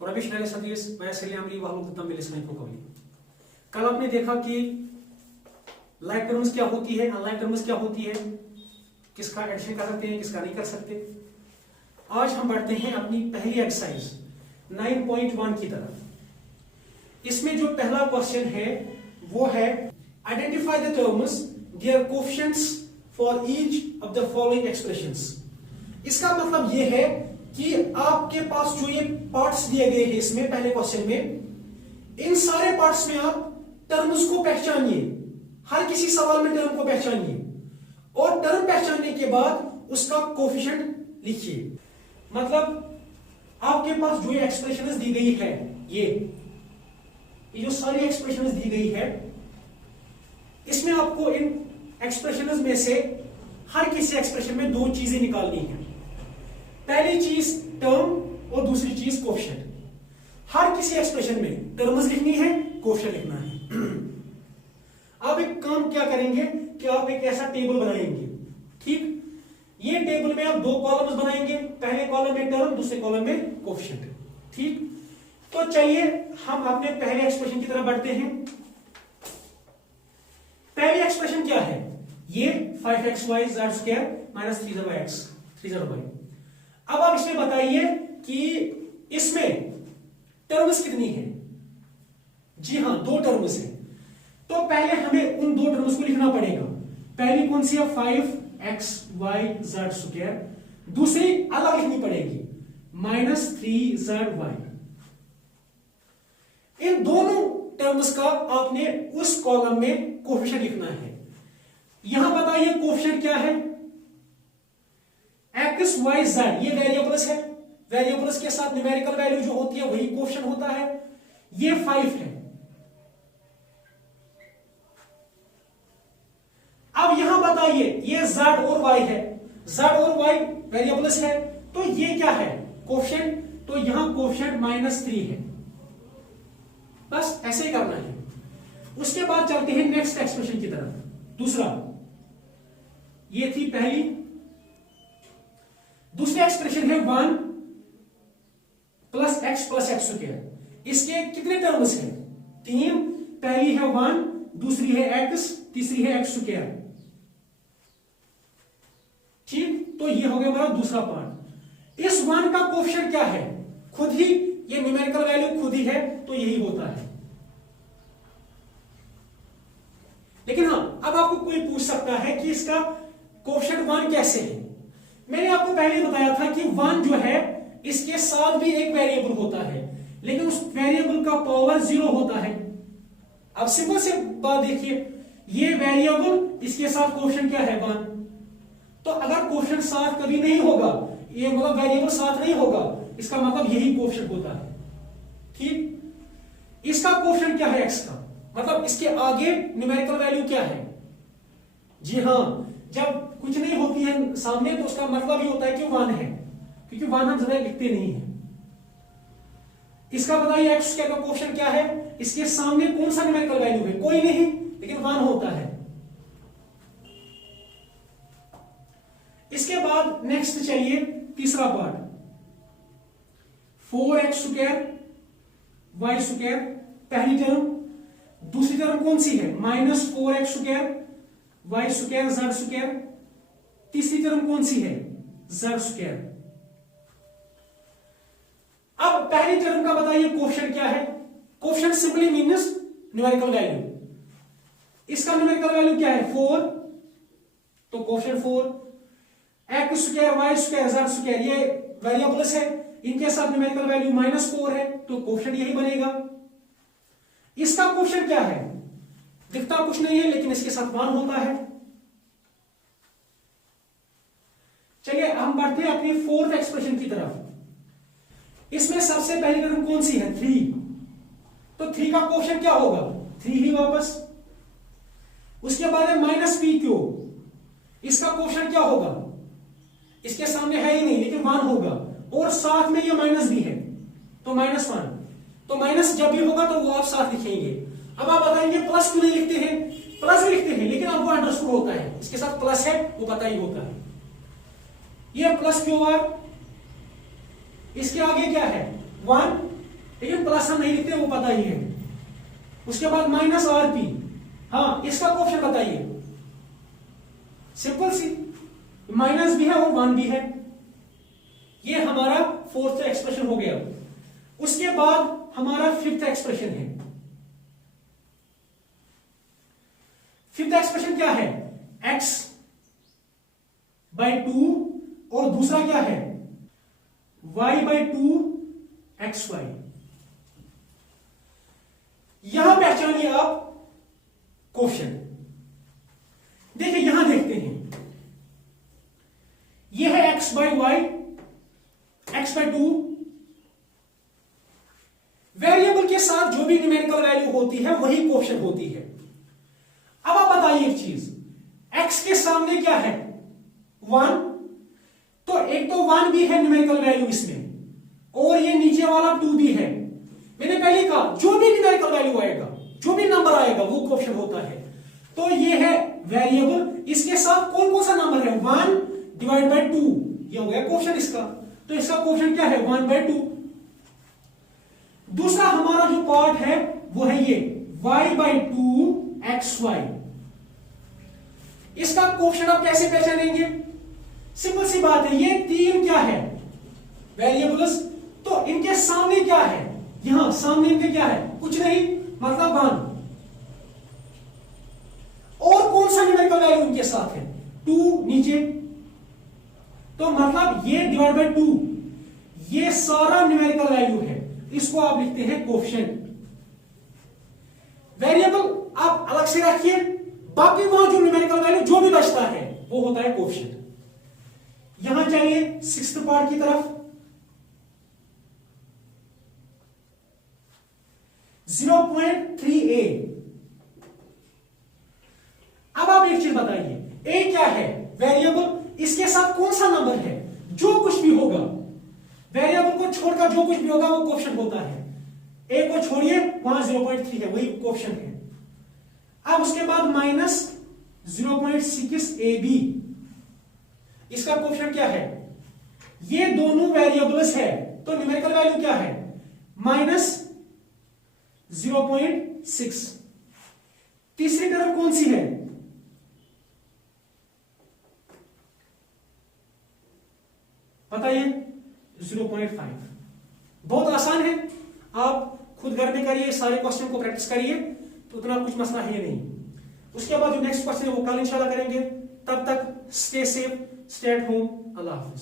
कल आपने देखा कि लाइक टर्म्स क्या होती है, अनलाइक टर्म्स क्या होती है, किसका एडिशन कर सकते हैं, किसका नहीं कर सकते। आज हम बढ़ते हैं अपनी पहली एक्सरसाइज 9.1 की तरफ। इसमें जो पहला क्वेश्चन है वो है identify the terms their coefficients for each of the following expressions. इसका मतलब ये है कि आपके पास जो ये पार्ट्स दिए गए हैं इसमें पहले क्वेश्चन में, इन सारे पार्ट्स में आप टर्म्स को पहचानिए, हर किसी सवाल में टर्म को पहचानिए और टर्म पहचानने के बाद उसका कोएफिशिएंट लिखिए। मतलब आपके पास जो ये एक्सप्रेशंस दी गई है, ये जो सारी एक्सप्रेशंस दी गई है, इसमें आपको इन एक्सप्रेशंस में से हर किसी एक्सप्रेशन में दो चीजें निकालनी है। पहली चीज टर्म और दूसरी चीज कोएफिशिएंट। हर किसी एक्सप्रेशन में टर्म्स लिखनी है, कोएफिशिएंट लिखना है। आप एक काम क्या करेंगे कि आप एक ऐसा टेबल बनाएंगे, ठीक। ये टेबल में आप दो कॉलम्स बनाएंगे, पहले कॉलम में टर्म, दूसरे कॉलम में कोएफिशिएंट, ठीक। तो चलिए हम अपने पहले एक्सप्रेशन की तरफ बढ़ते हैं। पहली एक्सप्रेशन क्या है? ये 5xy z² माइनस 3zx। अब आप इसमें बताइए कि इसमें टर्म्स कितनी है। जी हां, दो टर्म्स है। तो पहले हमें उन दो टर्म्स को लिखना पड़ेगा। पहली कौन सी है? 5xy z²। दूसरी अलग लिखनी पड़ेगी, माइनस 3zy। इन दोनों टर्म्स का आपने उस कॉलम में कोएफिशिएंट लिखना है। यहां बताइए कोएफिशिएंट क्या है? x, y, z ये वेरिएबल्स है। वेरिएबल्स के साथ न्यूमेरिकल वैल्यू जो होती है वही कोएफिशिएंट होता है। ये 5 है। अब यहां बताइए ये z और y है। z और y वेरिएबल्स है, तो ये क्या है? कोएफिशिएंट। तो यहां कोएफिशिएंट -3 है। बस ऐसे ही करना है। उसके बाद चलते हैं नेक्स्ट एक्सप्रेशन की तरफ। दूसरा, ये थी पहली। दूसरी एक्सप्रेशन है 1 + x + x²। इसके कितने टर्म्स हैं? 3। पहली है 1, दूसरी है x, तीसरी है x², ठीक। तो ये हो गया हमारा दूसरा पार्ट। इस 1 का कोएफिशिएंट क्या है? खुद ही ये न्यूमेरिकल वैल्यू खुद ही है, तो यही होता है। लेकिन हां, अब आपको कोई पूछ सकता है कि इसका कोएफिशिएंट 1 कैसे है। मैंने आपको पहले बताया था कि 1 जो है इसके साथ भी एक वेरिएबल होता है, लेकिन उस वेरिएबल का पावर 0 होता है। अब सिंपल से बात देखिए, ये वेरिएबल इसके साथ कोएफिशिएंट क्या है? 1। तो अगर कोएफिशिएंट साथ कभी नहीं होगा, ये मतलब वेरिएबल साथ नहीं होगा, इसका मतलब यही कोएफिशिएंट होता है, ठीक। इसका कोएफिशिएंट क्या है? x का। मतलब इसके आगे न्यूमेरिकल वैल्यू क्या है? जी हां, जब कुछ नहीं होती है सामने तो उसका मतलब ही होता है कि 1 है, क्योंकि 1 हम ज्यादा लिखते नहीं है। इसका बताइए x का कोएफिशिएंट क्या है? इसके सामने कौन सा न्यूमेरिकल वैल्यू है? कोई नहीं, लेकिन 1 होता है। इसके बाद नेक्स्ट चलिए तीसरा पार्ट, 4x² y²। पहली टर्म। दूसरी टर्म कौन सी है? -4x² y² z²। तीसरी टर्म कौन सी है? z²। अब पहली टर्म का बताइए कोएफिशिएंट क्या है? Coefficient simply means numerical value. इसका न्यूमेरिकल वैल्यू क्या है? 4। तो कोएफिशिएंट 4। x² y² z² ये वेरिएबल्स है, इनके साथ न्यूमेरिकल वैल्यू -4 है, तो कोएफिशिएंट यही बनेगा। इसका कोएफिशिएंट क्या है? दिखता कुछ नहीं है, लेकिन इसके साथ 1 होता है। चलिए हम बढ़ते हैं अपनी फोर्थ एक्सप्रेशन की तरफ। इसमें सबसे पहली टर्म कौन सी है? 3। तो 3 का कोएफिशिएंट क्या होगा? 3 ही वापस। उसके बाद है -pq। इसका कोएफिशिएंट क्या होगा? इसके सामने है ही नहीं, लेकिन 1 होगा, और साथ में ये माइनस भी है, तो -1। तो माइनस जब भी होगा तो वो आप साथ लिखेंगे। अब आप बताएंगे प्लस क्यों नहीं लिखते हैं? प्लस भी लिखते हैं, लेकिन अब वो अंडरस्कोर होता है, इसके साथ प्लस है वो पता ही होता है। ये प्लस क्यू आर, इसके आगे क्या है? 1 लेकिन प्लस हम नहीं लिखते, वो पता ही है। उसके बाद माइनस RP, हाँ इसका कोएफिशिएंट बताइए। सिंपल सी, माइनस भी है और 1 भी है। ये हमारा फोर्थ एक्सप्रेशन हो गया। उसके बाद हमारा फिफ्थ एक्सप्रेशन है। फिफ्थ एक्सप्रेशन क्या है? x बाई 2 और दूसरा क्या है? y by 2 xy। यहां पहचानिए आप कोएफिशिएंट। देखिए यहां देखते हैं, यह है x by y, x by 2। Variable के साथ जो भी न्यूमेरिकल वैल्यू होती है वही कोएफिशिएंट होती है। अब आप बताइए एक चीज, x के सामने क्या है? 1, तो एक तो 1 भी है न्यूमेरिकल वैल्यू इसमें, और ये नीचे वाला 2 भी है। मैंने पहले कहा जो भी न्यूमेरिकल वैल्यू आएगा, जो भी नंबर आएगा वो कोएफिशिएंट होता है। तो ये है वेरिएबल, इसके साथ कौन कौन सा नंबर है? 1 डिवाइड बाई 2, ये हो गया कोएफिशिएंट इसका। तो इसका कोएफिशिएंट क्या है? 1 बाई 2। दूसरा हमारा जो पार्ट है वो है ये y बाई 2 xy। इसका कोएफिशिएंट आप कैसे पहचानेंगे? सिंपल सी बात है, ये 3 क्या है? वेरिएबल्स। तो इनके सामने क्या है? यहां सामने इनके क्या है? कुछ नहीं, मतलब 1। और कौन सा न्यूमेरिकल वैल्यू इनके साथ है? 2 नीचे। तो मतलब ये डिवाइड बाई 2, ये सारा न्यूमेरिकल वैल्यू है, इसको आप लिखते हैं कोएफिशिएंट। वेरिएबल आप अलग से रखिए, बाकी वहां जो न्यूमेरिकल वैल्यू जो भी बचता है वो होता है कोएफिशिएंट। यहां चलिए 6th पार्ट की तरफ। 0.3a। अब आप एक चीज बताइए, a क्या है? वेरिएबल, इसके साथ कौन सा नंबर है? जो कुछ भी होगा, वेरिएबल को छोड़कर जो कुछ भी होगा वो कोएफिशिएंट होता है। a को छोड़िए, वहां 0.3 है, वही कोएफिशिएंट है। अब उसके बाद माइनस 0.6ab, इसका कोएफिशिएंट क्या है? ये दोनों वेरिएबल्स है, तो न्यूमेरिकल वैल्यू क्या है? माइनस 0.6। तीसरी टर्म कौन सी है? बताइए। 0.5। बहुत आसान है, आप खुद घर में करिए, सारे क्वेश्चन को प्रैक्टिस करिए, तो उतना कुछ मसला है नहीं। उसके बाद जो नेक्स्ट क्वेश्चन है वो कल इंशाल्लाह करेंगे। तब तक stay safe, stay at home. Allah Hafiz.